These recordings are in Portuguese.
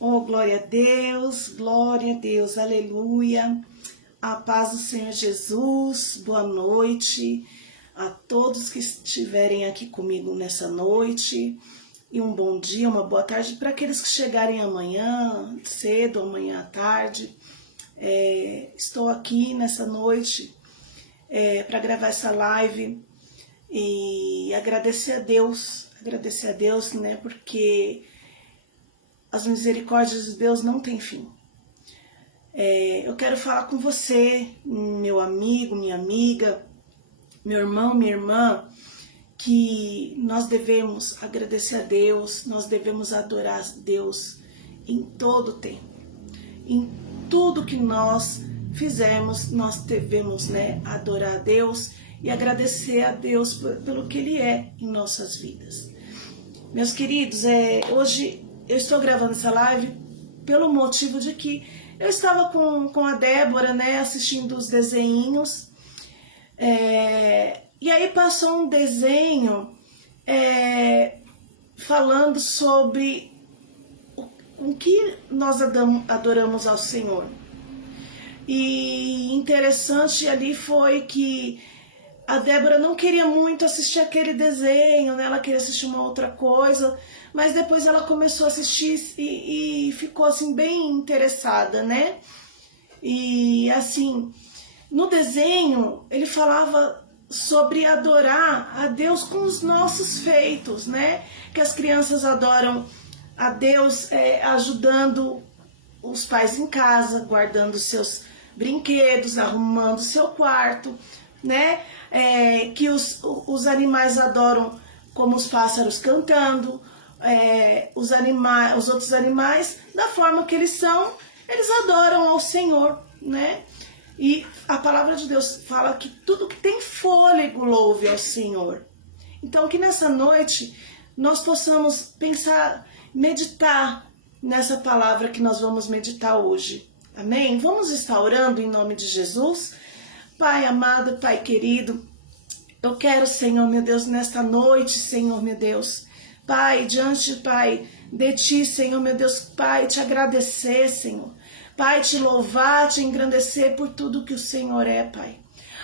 Oh, glória a Deus, aleluia. A paz do Senhor Jesus, boa noite a todos que estiverem aqui comigo nessa noite. E um bom dia, uma boa tarde para aqueles que chegarem amanhã, cedo, amanhã à tarde. Estou aqui nessa noite para gravar essa live e agradecer a Deus, né, porque as misericórdias de Deus não têm fim. Eu quero falar com você, meu amigo, minha amiga, meu irmão, minha irmã, que nós devemos agradecer a Deus, nós devemos adorar a Deus em todo o tempo. Em tudo que nós fizermos, nós devemos, adorar a Deus e agradecer a Deus pelo que Ele é em nossas vidas. Meus queridos, hoje eu estou gravando essa live pelo motivo de que eu estava com a Débora, assistindo os desenhinhos, e aí passou um desenho falando sobre o que nós adoramos ao Senhor. E interessante ali foi que a Débora não queria muito assistir aquele desenho, ela queria assistir uma outra coisa, mas depois ela começou a assistir e ficou assim bem interessada, E assim, no desenho ele falava sobre adorar a Deus com os nossos feitos, Que as crianças adoram a Deus ajudando os pais em casa, guardando seus brinquedos, arrumando seu quarto, que os animais adoram como os pássaros cantando, os outros animais, da forma que eles são, eles adoram ao Senhor, E a palavra de Deus fala que tudo que tem fôlego louve ao Senhor. Então que nessa noite nós possamos pensar, meditar nessa palavra que nós vamos meditar hoje. Amém? Vamos estar orando em nome de Jesus? Pai amado, Pai querido, eu quero, Senhor, meu Deus, nesta noite, Senhor, meu Deus, Pai, diante, Pai, de Ti, Senhor, meu Deus, Pai, te agradecer, Senhor, Pai, te louvar, te engrandecer por tudo que o Senhor é, Pai.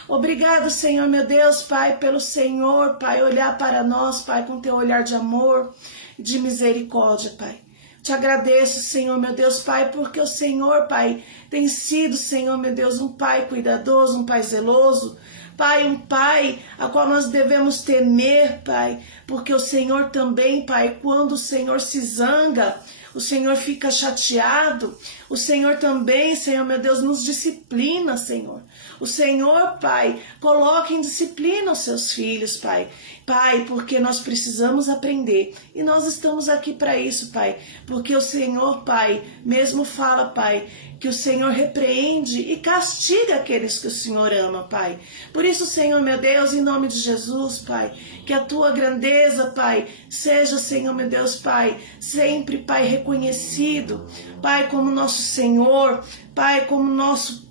Obrigado, Senhor, meu Deus, Pai, pelo Senhor, Pai, olhar para nós, Pai, com teu olhar de amor, de misericórdia, Pai. Te agradeço, Senhor, meu Deus, Pai, porque o Senhor, Pai, tem sido, Senhor, meu Deus, um Pai cuidadoso, um Pai zeloso, Pai, um Pai a qual nós devemos temer, Pai, porque o Senhor também, Pai, quando o Senhor se zanga, o Senhor fica chateado, o Senhor também, Senhor, meu Deus, nos disciplina, Senhor. O Senhor, Pai, coloca em disciplina os seus filhos, Pai. Pai, porque nós precisamos aprender e nós estamos aqui para isso, Pai. Porque o Senhor, Pai, mesmo fala, Pai, que o Senhor repreende e castiga aqueles que o Senhor ama, Pai. Por isso, Senhor, meu Deus, em nome de Jesus, Pai, que a Tua grandeza, Pai, seja, Senhor, meu Deus, Pai, sempre, Pai, reconhecido, Pai, como nosso Senhor, Pai, como nosso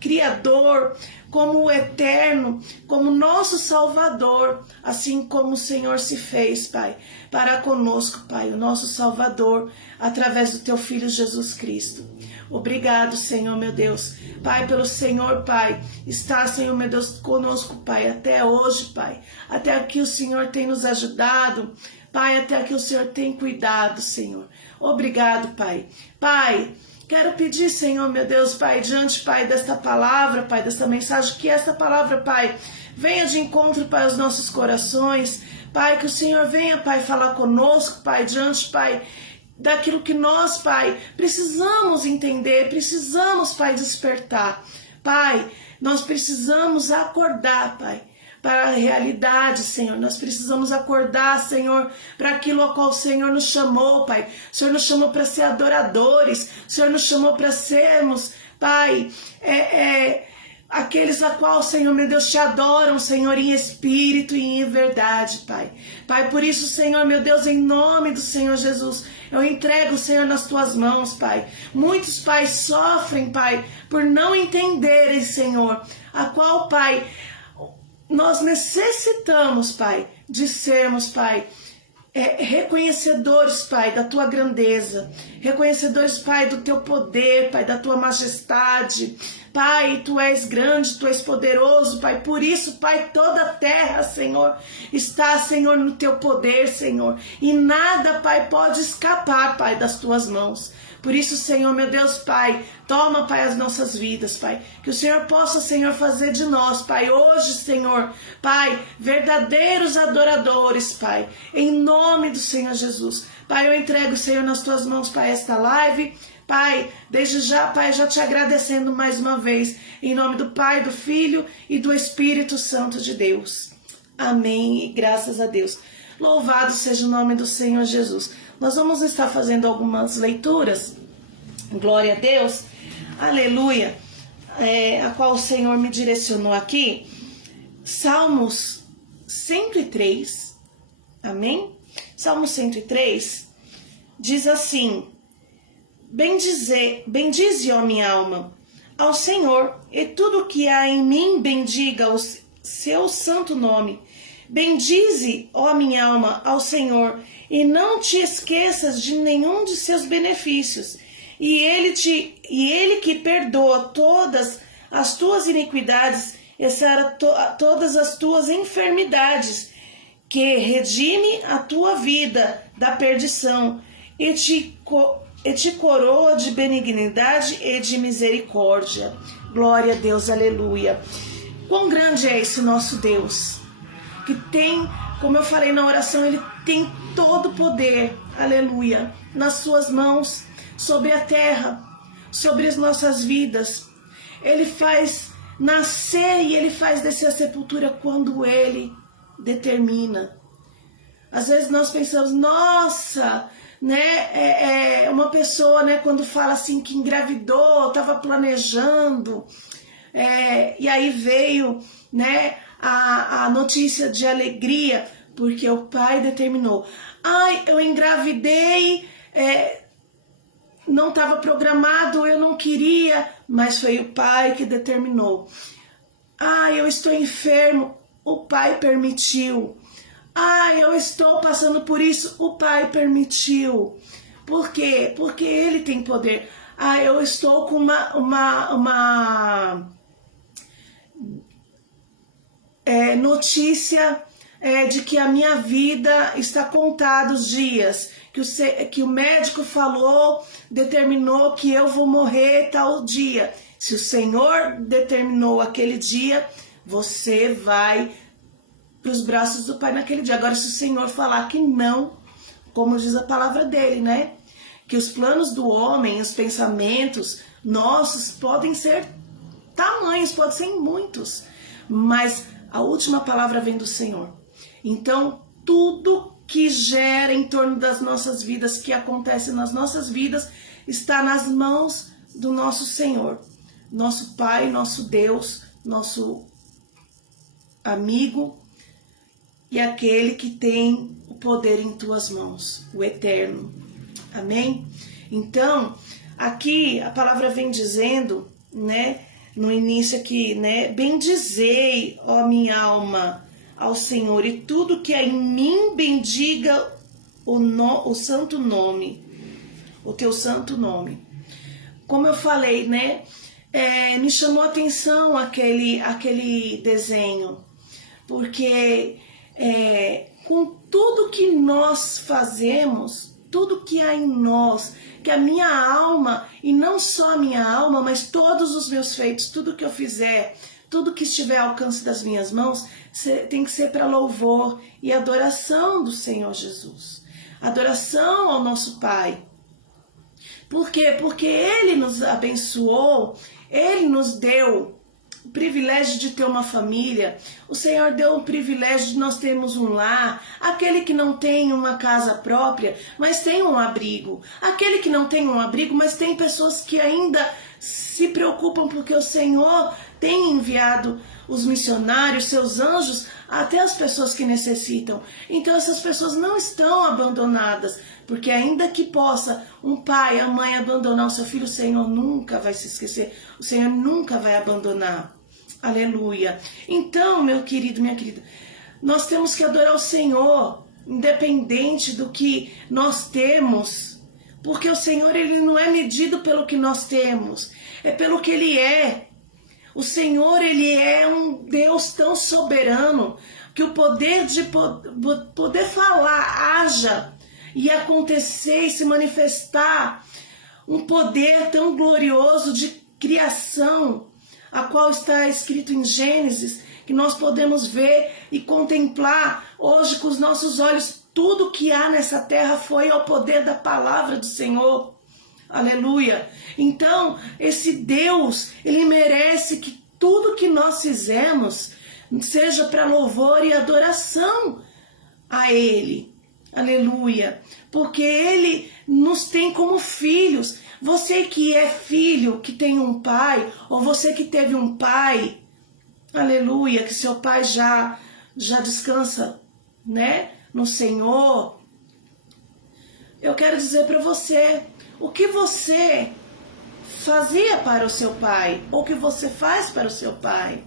Criador, como o Eterno, como nosso Salvador, assim como o Senhor se fez, Pai, para conosco, Pai, o nosso Salvador, através do Teu Filho Jesus Cristo. Obrigado, Senhor, meu Deus, Pai, pelo Senhor, Pai, está, Senhor, meu Deus, conosco, Pai, até hoje, Pai, até aqui o Senhor tem nos ajudado, Pai, até aqui o Senhor tem cuidado, Senhor. Obrigado, Pai. Pai, quero pedir, Senhor, meu Deus, Pai, diante, Pai, desta palavra, Pai, desta mensagem, que esta palavra, Pai, venha de encontro, Pai, aos nossos corações, Pai, que o Senhor venha, Pai, falar conosco, Pai, diante, Pai, daquilo que nós, Pai, precisamos entender, precisamos, Pai, despertar. Pai, nós precisamos acordar, Pai, para a realidade, Senhor. Nós precisamos acordar, Senhor, para aquilo ao qual o Senhor nos chamou, Pai. O Senhor nos chamou para ser adoradores. O Senhor nos chamou para sermos, Pai, aqueles a qual, Senhor, meu Deus, te adoram, Senhor, em espírito e em verdade, Pai. Pai, por isso, Senhor, meu Deus, em nome do Senhor Jesus, eu entrego, Senhor, nas Tuas mãos, Pai. Muitos pais sofrem, Pai, por não entenderem, Senhor, a qual, Pai, nós necessitamos, Pai, de sermos, Pai, reconhecedores, Pai, da tua grandeza, reconhecedores, Pai, do teu poder, Pai, da tua majestade. Pai, tu és grande, tu és poderoso, Pai, por isso, Pai, toda a terra, Senhor, está, Senhor, no teu poder, Senhor, e nada, Pai, pode escapar, Pai, das tuas mãos. Por isso, Senhor, meu Deus, Pai, toma, Pai, as nossas vidas, Pai. Que o Senhor possa, Senhor, fazer de nós, Pai, hoje, Senhor, Pai, verdadeiros adoradores, Pai, em nome do Senhor Jesus. Pai, eu entrego, Senhor, nas tuas mãos, Pai, esta live. Pai, desde já, Pai, já te agradecendo mais uma vez, em nome do Pai, do Filho e do Espírito Santo de Deus. Amém, e graças a Deus. Louvado seja o nome do Senhor Jesus. Nós vamos estar fazendo algumas leituras, glória a Deus, aleluia, a qual o Senhor me direcionou aqui, Salmos 103, amém? Salmos 103 diz assim: bendize, ó minha alma, ao Senhor, e tudo que há em mim bendiga o seu santo nome. Bendize, ó minha alma, ao Senhor, e não te esqueças de nenhum de seus benefícios. E ele que perdoa todas as tuas iniquidades e sara todas as tuas enfermidades, que redime a tua vida da perdição e te coroa de benignidade e de misericórdia. Glória a Deus, aleluia. Quão grande é esse nosso Deus, que tem, como eu falei na oração, ele tem todo o poder, aleluia, nas suas mãos, sobre a terra, sobre as nossas vidas. Ele faz nascer e ele faz descer a sepultura quando ele determina. Às vezes nós pensamos, nossa, né, uma pessoa, né, quando fala assim que engravidou, estava planejando, e aí veio, né, a notícia de alegria, porque o pai determinou. Ai, eu engravidei, não estava programado, eu não queria, mas foi o pai que determinou. Ai, eu estou enfermo, o pai permitiu. Ai, eu estou passando por isso, o pai permitiu. Por quê? Porque ele tem poder. Ai, eu estou com uma notícia de que a minha vida está contada os dias, que o médico falou, determinou que eu vou morrer tal dia. Se o Senhor determinou aquele dia, você vai para os braços do Pai naquele dia. Agora, se o Senhor falar que não, como diz a palavra dele, né? Que os planos do homem, os pensamentos nossos podem ser tamanhos, podem ser muitos, mas a última palavra vem do Senhor. Então, tudo que gera em torno das nossas vidas, que acontece nas nossas vidas, está nas mãos do nosso Senhor, nosso Pai, nosso Deus, nosso amigo e aquele que tem o poder em tuas mãos, o Eterno. Amém? Então, aqui a palavra vem dizendo, né, no início aqui, né, bendizei, ó minha alma, ao Senhor, e tudo que há em mim bendiga o santo nome, o teu santo nome. Como eu falei, né, me chamou a atenção aquele desenho, porque com tudo que nós fazemos, tudo que há em nós, que a minha alma, e não só a minha alma, mas todos os meus feitos, tudo que eu fizer, tudo que estiver ao alcance das minhas mãos, tem que ser para louvor e adoração do Senhor Jesus. Adoração ao nosso Pai. Por quê? Porque Ele nos abençoou, Ele nos deu o privilégio de ter uma família, o Senhor deu o privilégio de nós termos um lar, aquele que não tem uma casa própria, mas tem um abrigo, aquele que não tem um abrigo, mas tem pessoas que ainda se preocupam porque o Senhor tem enviado os missionários, seus anjos, até as pessoas que necessitam. Então essas pessoas não estão abandonadas, porque ainda que possa um pai, a mãe abandonar o seu filho, o Senhor nunca vai se esquecer, o Senhor nunca vai abandonar. Aleluia. Então, meu querido, minha querida, nós temos que adorar o Senhor independente do que nós temos, porque o Senhor, ele não é medido pelo que nós temos, é pelo que ele é. O Senhor, ele é um Deus tão soberano que o poder de poder falar haja e acontecer e se manifestar, um poder tão glorioso de criação, a qual está escrito em Gênesis, que nós podemos ver e contemplar hoje com os nossos olhos. Tudo que há nessa terra foi ao poder da palavra do Senhor. Aleluia. Então, esse Deus, ele merece que tudo que nós fizemos seja para louvor e adoração a Ele. Aleluia. Porque Ele nos tem como filhos. Você que é filho, que tem um pai, ou você que teve um pai, aleluia, que seu pai já descansa, né, no Senhor. Eu quero dizer para você, o que você fazia para o seu pai, ou o que você faz para o seu pai.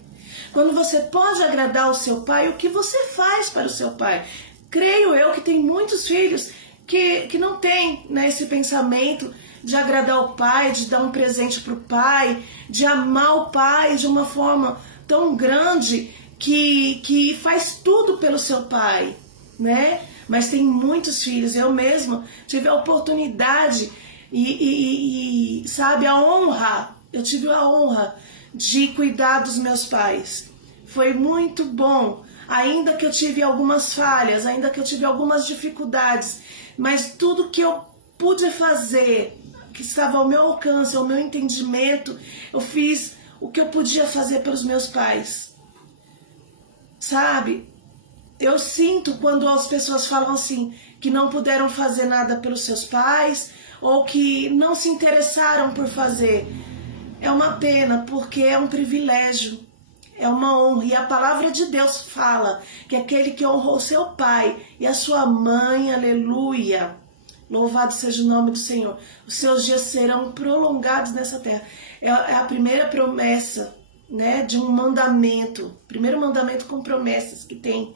Quando você pode agradar o seu pai, o que você faz para o seu pai? Creio eu que tem muitos filhos que não têm, né, esse pensamento de agradar o pai, de dar um presente para o pai, de amar o pai de uma forma tão grande que faz tudo pelo seu pai, né? Mas tem muitos filhos, eu mesma tive a oportunidade sabe, a honra, eu tive a honra de cuidar dos meus pais. Foi muito bom, ainda que eu tive algumas falhas, ainda que eu tive algumas dificuldades, mas tudo que eu pude fazer, que estava ao meu alcance, ao meu entendimento, eu fiz o que eu podia fazer pelos meus pais. Sabe? Eu sinto quando as pessoas falam assim, que não puderam fazer nada pelos seus pais, ou que não se interessaram por fazer. É uma pena, porque é um privilégio, é uma honra. E a palavra de Deus fala que aquele que honrou seu pai e a sua mãe, aleluia, louvado seja o nome do Senhor, os seus dias serão prolongados nessa terra. É a primeira promessa, né, de um mandamento, primeiro mandamento com promessas que tem,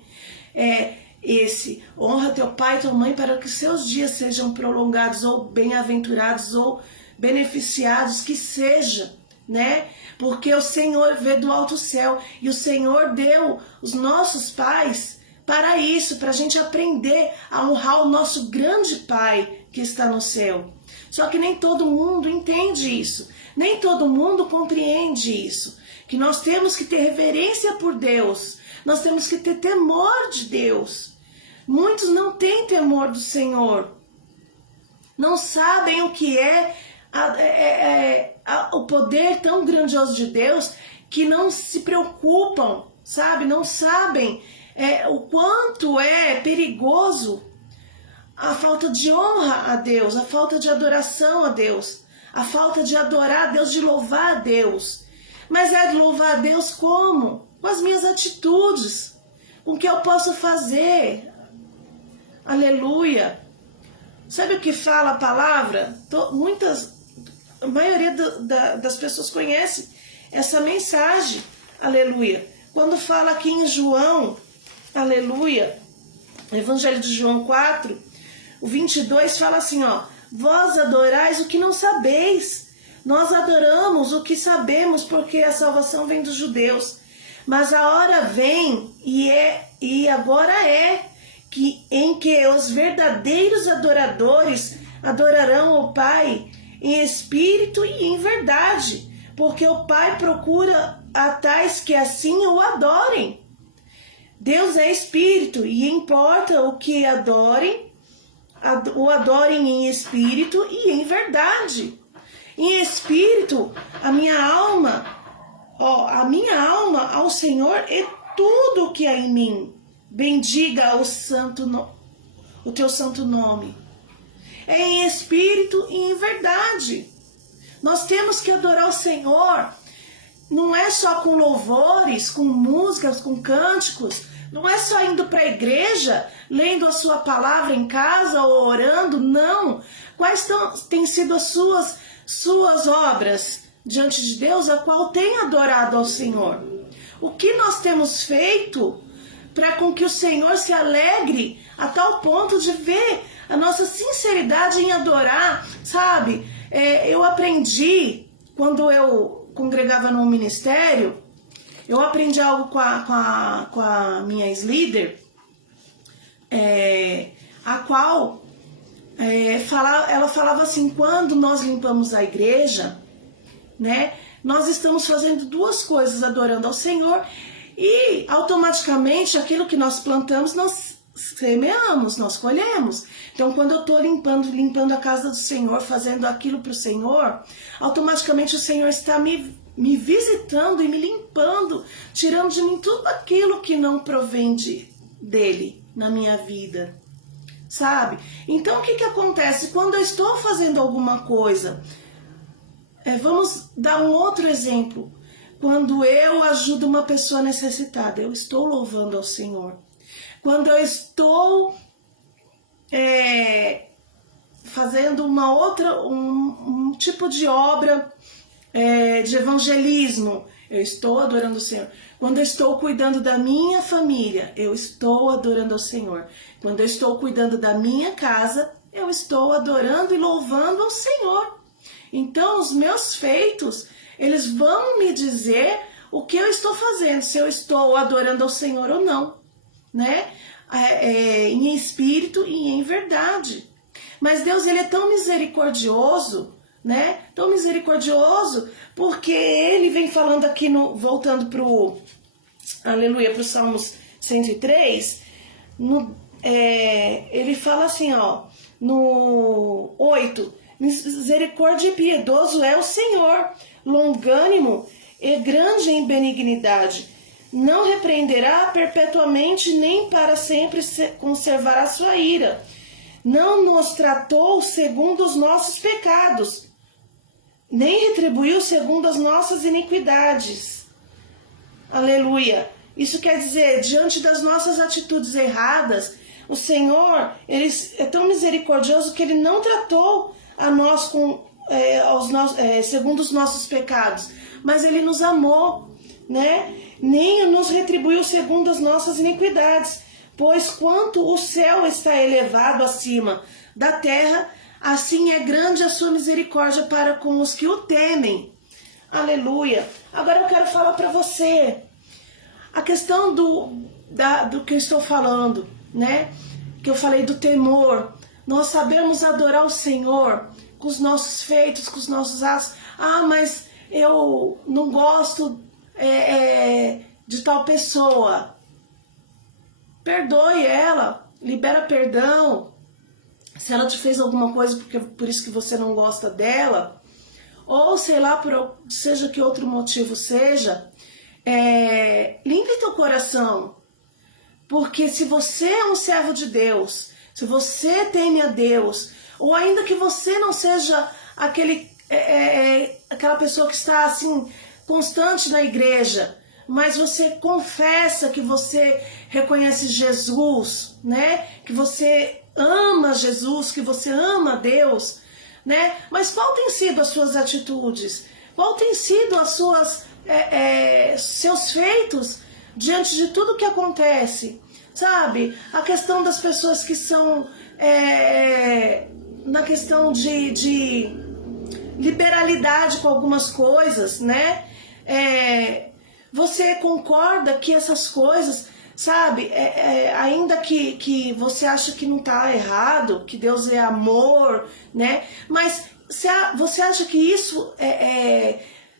é esse: honra teu pai e tua mãe para que seus dias sejam prolongados, ou bem-aventurados, ou beneficiados, que seja, né? Porque o Senhor vê do alto céu, e o Senhor deu os nossos pais para isso, para a gente aprender a honrar o nosso grande Pai que está no céu. Só que nem todo mundo entende isso, nem todo mundo compreende isso, que nós temos que ter reverência por Deus, nós temos que ter temor de Deus. Muitos não têm temor do Senhor, não sabem o que é o poder tão grandioso de Deus, que não se preocupam, sabe? Não sabem o quanto é perigoso a falta de honra a Deus, a falta de adoração a Deus, a falta de adorar a Deus, de louvar a Deus. Mas é de louvar a Deus como? Com as minhas atitudes, com o que eu posso fazer. Aleluia. Sabe o que fala a palavra? A maioria das pessoas conhece essa mensagem. Aleluia. Quando fala aqui em João, aleluia, Evangelho de João 4, o 22 fala assim, ó: vós adorais o que não sabeis, nós adoramos o que sabemos, porque a salvação vem dos judeus. Mas a hora vem, e agora em que os verdadeiros adoradores adorarão o Pai em espírito e em verdade, porque o Pai procura a tais que assim o adorem. Deus é espírito, e importa o que o adorem em espírito e em verdade. Em espírito, a minha alma ao Senhor e tudo o que há em mim bendiga o teu santo nome. É em espírito e em verdade. Nós temos que adorar o Senhor. Não é só com louvores, com músicas, com cânticos. Não é só indo para a igreja, lendo a sua palavra em casa ou orando. Não. Quais têm sido as suas obras diante de Deus, a qual tem adorado ao Senhor? O que nós temos feito para com que o Senhor se alegre a tal ponto de ver a nossa sinceridade em adorar, sabe? Eu aprendi, quando eu congregava no ministério, eu aprendi algo com a minha ex-líder, a qual ela falava assim: quando nós limpamos a igreja, né, nós estamos fazendo duas coisas, adorando ao Senhor, e automaticamente aquilo que nós plantamos, nós semeamos, nós colhemos. Então, quando eu estou limpando a casa do Senhor, fazendo aquilo para o Senhor, automaticamente o Senhor está me visitando e me limpando, tirando de mim tudo aquilo que não provém dele na minha vida, sabe? Então, o que acontece? Quando eu estou fazendo alguma coisa, vamos dar um outro exemplo. Quando eu ajudo uma pessoa necessitada, eu estou louvando ao Senhor. Quando eu estou fazendo um tipo de obra de evangelismo, eu estou adorando o Senhor. Quando eu estou cuidando da minha família, eu estou adorando ao Senhor. Quando eu estou cuidando da minha casa, eu estou adorando e louvando ao Senhor. Então, os meus feitos, eles vão me dizer o que eu estou fazendo, se eu estou adorando ao Senhor ou não, né? Em espírito e em verdade. Mas Deus, ele é tão misericordioso, né? Tão misericordioso, porque ele vem falando aqui, voltando para o Salmos 103, ele fala assim, ó, no 8, misericórdia e piedoso é o Senhor, longânimo e grande em benignidade, não repreenderá perpetuamente, nem para sempre conservará sua ira, não nos tratou segundo os nossos pecados, nem retribuiu segundo as nossas iniquidades. Aleluia! Isso quer dizer, diante das nossas atitudes erradas, o Senhor, ele é tão misericordioso que ele não tratou a nós segundo os nossos pecados, mas ele nos amou, né? Nem nos retribuiu segundo as nossas iniquidades, pois quanto o céu está elevado acima da terra, assim é grande a sua misericórdia para com os que o temem. Aleluia! Agora eu quero falar para você a questão do que eu estou falando, né? Que eu falei do temor. Nós sabemos adorar o Senhor com os nossos feitos, com os nossos atos. Ah, mas eu não gosto de tal pessoa. Perdoe ela, libera perdão. Se ela te fez alguma coisa por isso que você não gosta dela, ou sei lá, seja que outro motivo seja, limpe teu coração. Porque se você é um servo de Deus, se você teme a Deus, ou ainda que você não seja aquela pessoa que está assim constante na igreja, mas você confessa que você reconhece Jesus, né? Que você ama Jesus, que você ama Deus, né? Mas qual tem sido as suas atitudes? Qual tem sido as seus feitos diante de tudo que acontece? Sabe? A questão das pessoas que são na questão de liberalidade com algumas coisas, né? Você concorda que essas coisas, sabe, ainda que você acha que não está errado, que Deus é amor, né? Mas você acha que isso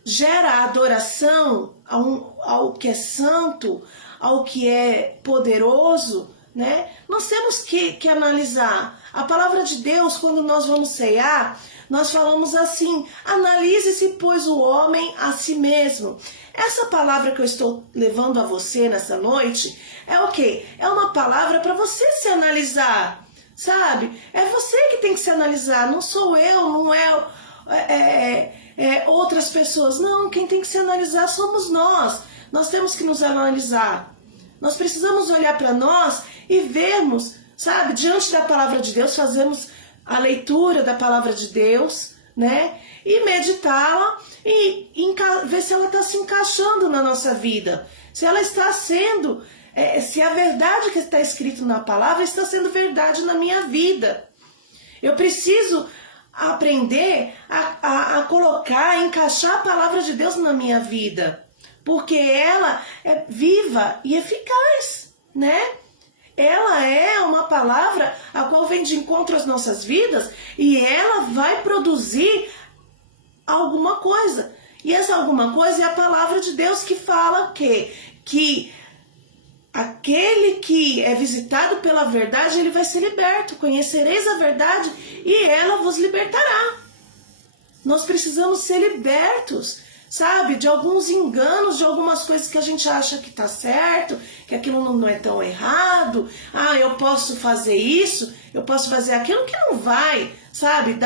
gera adoração ao que é santo, ao que é poderoso, né? Nós temos que analisar. A palavra de Deus, quando nós vamos cear, nós falamos assim: analise-se, pois, o homem a si mesmo. Essa palavra que eu estou levando a você nessa noite é o quê? É uma palavra para você se analisar, sabe? É você que tem que se analisar, não sou eu, não outras pessoas. Não, quem tem que se analisar somos nós. Nós temos que nos analisar. Nós precisamos olhar para nós e vermos, sabe? Diante da palavra de Deus, fazemos a leitura da palavra de Deus, né? E meditá-la e ver se ela está se encaixando na nossa vida. Se ela está sendo se a verdade que está escrito na palavra está sendo verdade na minha vida. Eu preciso aprender a colocar, a encaixar a palavra de Deus na minha vida, porque ela é viva e eficaz, né? Ela é uma palavra a qual vem de encontro às nossas vidas e ela vai produzir alguma coisa. E essa alguma coisa é a palavra de Deus que fala que aquele que é visitado pela verdade, ele vai ser liberto. Conhecereis a verdade e ela vos libertará. Nós precisamos ser libertos, sabe? De alguns enganos, de algumas coisas que a gente acha que tá certo, que aquilo não é tão errado. Ah, eu posso fazer isso, eu posso fazer aquilo, que não vai, sabe?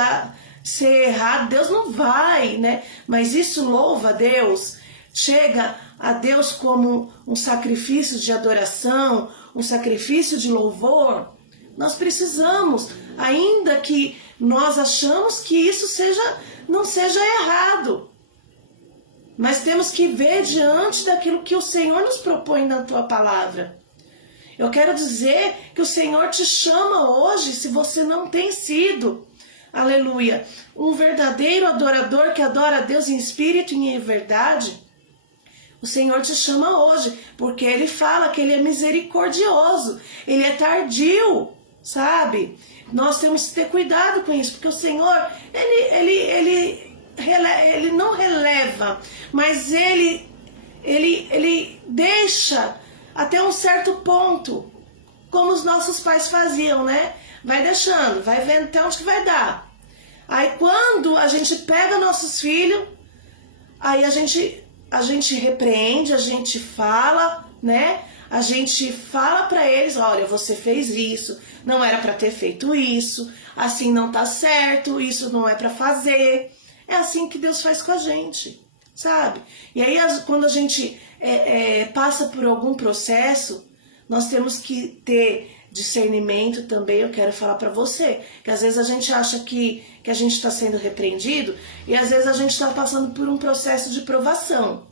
Ser errado, Deus não vai, né? Mas isso louva a Deus, chega a Deus como um sacrifício de adoração, um sacrifício de louvor. Nós precisamos, ainda que nós achamos que isso não seja errado, mas temos que ver diante daquilo que o Senhor nos propõe na tua palavra. Eu quero dizer que o Senhor te chama hoje, se você não tem sido, aleluia, um verdadeiro adorador que adora a Deus em espírito e em verdade. O Senhor te chama hoje, porque Ele fala que Ele é misericordioso, Ele é tardio, sabe? Nós temos que ter cuidado com isso, porque o Senhor, Ele não releva, mas Ele deixa até um certo ponto, como os nossos pais faziam, né? Vai deixando, vai vendo até onde que vai dar. Aí quando a gente pega nossos filhos, aí a gente repreende, a gente fala, né? A gente fala para eles, olha, você fez isso, não era para ter feito isso, assim não tá certo, isso não é para fazer. É assim que Deus faz com a gente, sabe? E aí quando a gente passa por algum processo, nós temos que ter discernimento também. Eu quero falar para você, que às vezes a gente acha que a gente está sendo repreendido e às vezes a gente está passando por um processo de provação.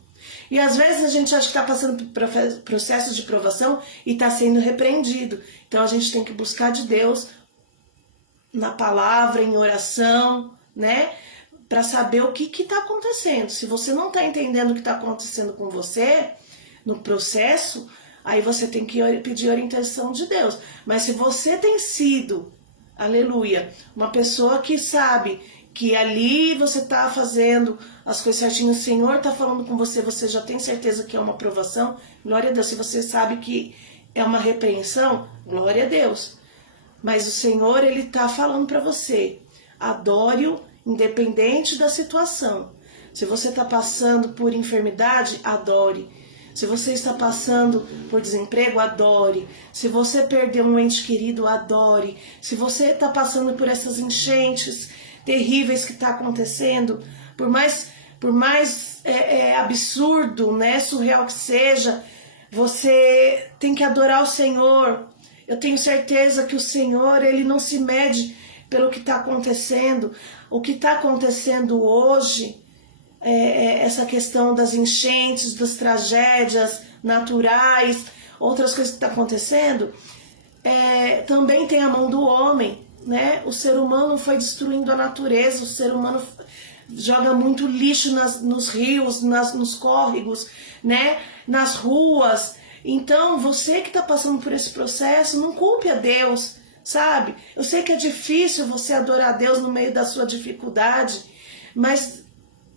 E às vezes a gente acha que está passando por processo de provação e está sendo repreendido. Então a gente tem que buscar de Deus na palavra, em oração, né? Para saber o que está acontecendo. Se você não está entendendo o que está acontecendo com você no processo, aí você tem que pedir orientação de Deus. Mas se você tem sido, aleluia, uma pessoa que sabe que ali você está fazendo as coisas certinho, o Senhor está falando com você, você já tem certeza que é uma aprovação, glória a Deus. Se você sabe que é uma repreensão, glória a Deus. Mas o Senhor, Ele está falando para você, adore-o independente da situação. Se você está passando por enfermidade, adore. Se você está passando por desemprego, adore. Se você perdeu um ente querido, adore. Se você está passando por essas enchentes terríveis que está acontecendo, por mais absurdo, né, surreal que seja, você tem que adorar o Senhor. Eu tenho certeza que o Senhor, Ele não se mede pelo que está acontecendo. O que está acontecendo hoje, essa questão das enchentes, das tragédias naturais, outras coisas que estão acontecendo, também tem a mão do homem, né? O ser humano foi destruindo a natureza, o ser humano joga muito lixo nos rios, nos córregos, né? Nas ruas. Então, você que está passando por esse processo, não culpe a Deus, sabe? Eu sei que é difícil você adorar a Deus no meio da sua dificuldade, mas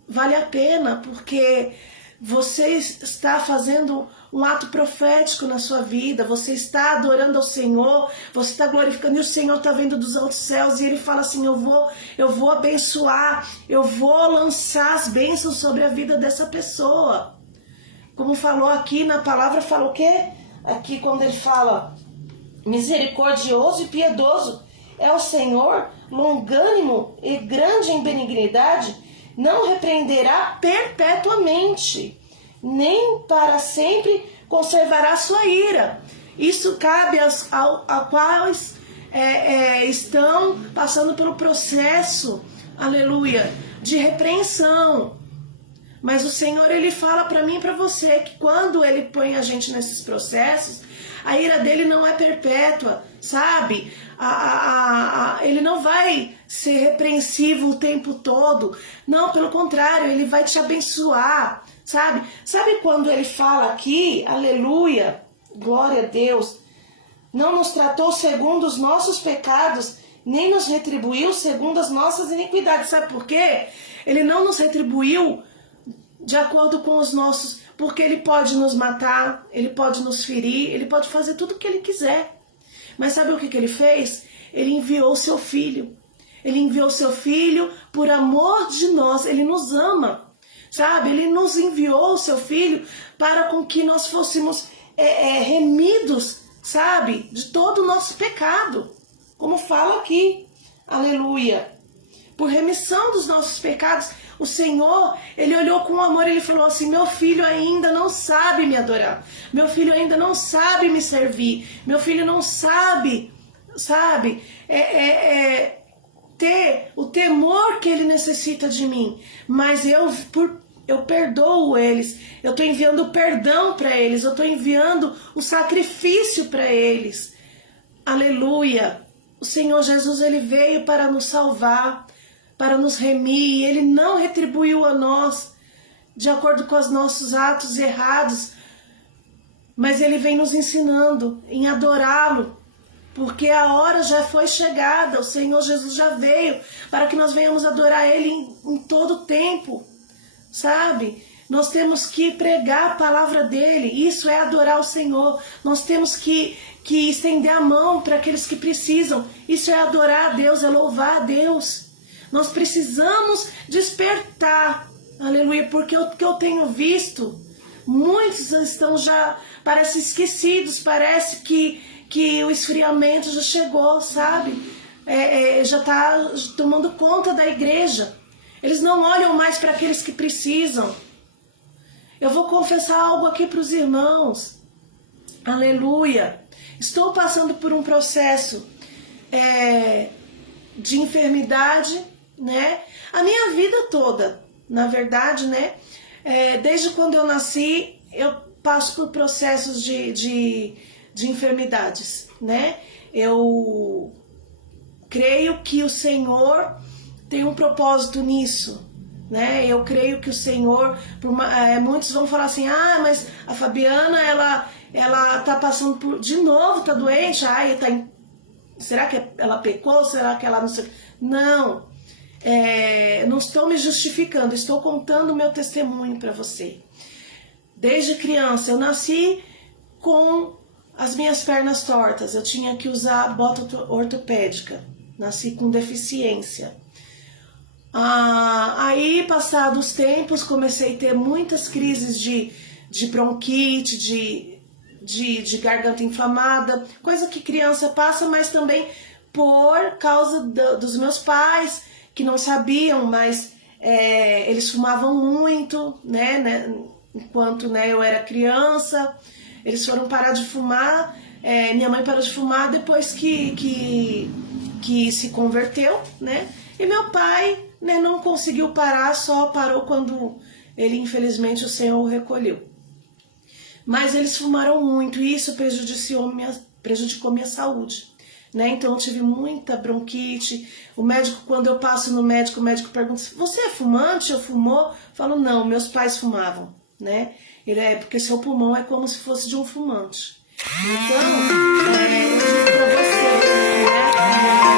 vale a pena, porque você está fazendo um ato profético na sua vida, você está adorando ao Senhor, você está glorificando, e o Senhor está vendo dos altos céus, e Ele fala assim, eu vou abençoar, eu vou lançar as bênçãos sobre a vida dessa pessoa. Como falou aqui na palavra, fala o quê? Aqui quando Ele fala, misericordioso e piedoso é o Senhor, longânimo e grande em benignidade, não repreenderá perpetuamente, nem para sempre conservará sua ira. Isso cabe a quais estão passando pelo processo, aleluia, de repreensão. Mas o Senhor, Ele fala para mim e para você que quando Ele põe a gente nesses processos, a ira dele não é perpétua, sabe? Ele não vai ser repreensivo o tempo todo. Não, pelo contrário, ele vai te abençoar, sabe? Sabe quando ele fala aqui, aleluia, glória a Deus, não nos tratou segundo os nossos pecados, nem nos retribuiu segundo as nossas iniquidades. Sabe por quê? Ele não nos retribuiu de acordo com os nossos, porque ele pode nos matar, ele pode nos ferir, ele pode fazer tudo o que ele quiser. Mas sabe o que ele fez? Ele enviou o seu filho. Ele enviou o seu filho por amor de nós. Ele nos ama, sabe? Ele nos enviou o seu filho para com que nós fôssemos remidos, sabe? De todo o nosso pecado. Como fala aqui. Aleluia. Por remissão dos nossos pecados, o Senhor, ele olhou com amor, ele falou assim, meu filho ainda não sabe me adorar, meu filho ainda não sabe me servir, meu filho não sabe, ter o temor que ele necessita de mim, mas eu perdoo eles, eu estou enviando perdão para eles, eu estou enviando o sacrifício para eles. Aleluia. O Senhor Jesus, ele veio para nos salvar, para nos remir, ele não retribuiu a nós de acordo com os nossos atos errados, mas ele vem nos ensinando em adorá-lo, porque a hora já foi chegada, o Senhor Jesus já veio para que nós venhamos adorar ele em todo o tempo, sabe? Nós temos que pregar a palavra dele, isso é adorar o Senhor. Nós temos que estender a mão para aqueles que precisam, isso é adorar a Deus, é louvar a Deus. Nós precisamos despertar, aleluia, porque o que eu tenho visto, muitos estão já, parece esquecidos, parece que o esfriamento já chegou, sabe? Já está tomando conta da igreja. Eles não olham mais para aqueles que precisam. Eu vou confessar algo aqui para os irmãos, aleluia. Estou passando por um processo de enfermidade, né? A minha vida toda, na verdade, né? Desde quando eu nasci, eu passo por processos de enfermidades, né? Eu creio que o Senhor tem um propósito nisso, né? Eu creio que o Senhor, muitos vão falar assim, mas a Fabiana, ela tá passando por, de novo, tá doente, será que ela pecou, será que ela não sei, não, não estou me justificando, estou contando o meu testemunho para você. Desde criança, eu nasci com as minhas pernas tortas, eu tinha que usar bota ortopédica, nasci com deficiência. Aí, passados os tempos, comecei a ter muitas crises de bronquite, de garganta inflamada, coisa que criança passa, mas também por causa dos meus pais, que não sabiam, mas eles fumavam muito, né, enquanto eu era criança. Eles foram parar de fumar, minha mãe parou de fumar depois que se converteu, né, e meu pai, né, não conseguiu parar, só parou quando ele, infelizmente, o Senhor o recolheu. Mas eles fumaram muito e isso prejudicou minha saúde, né? Então eu tive muita bronquite. O médico, quando eu passo no médico, o médico pergunta, você é fumante ou fumou? Eu falo, não, meus pais fumavam, né? Porque seu pulmão é como se fosse de um fumante. Então, eu digo pra você, né?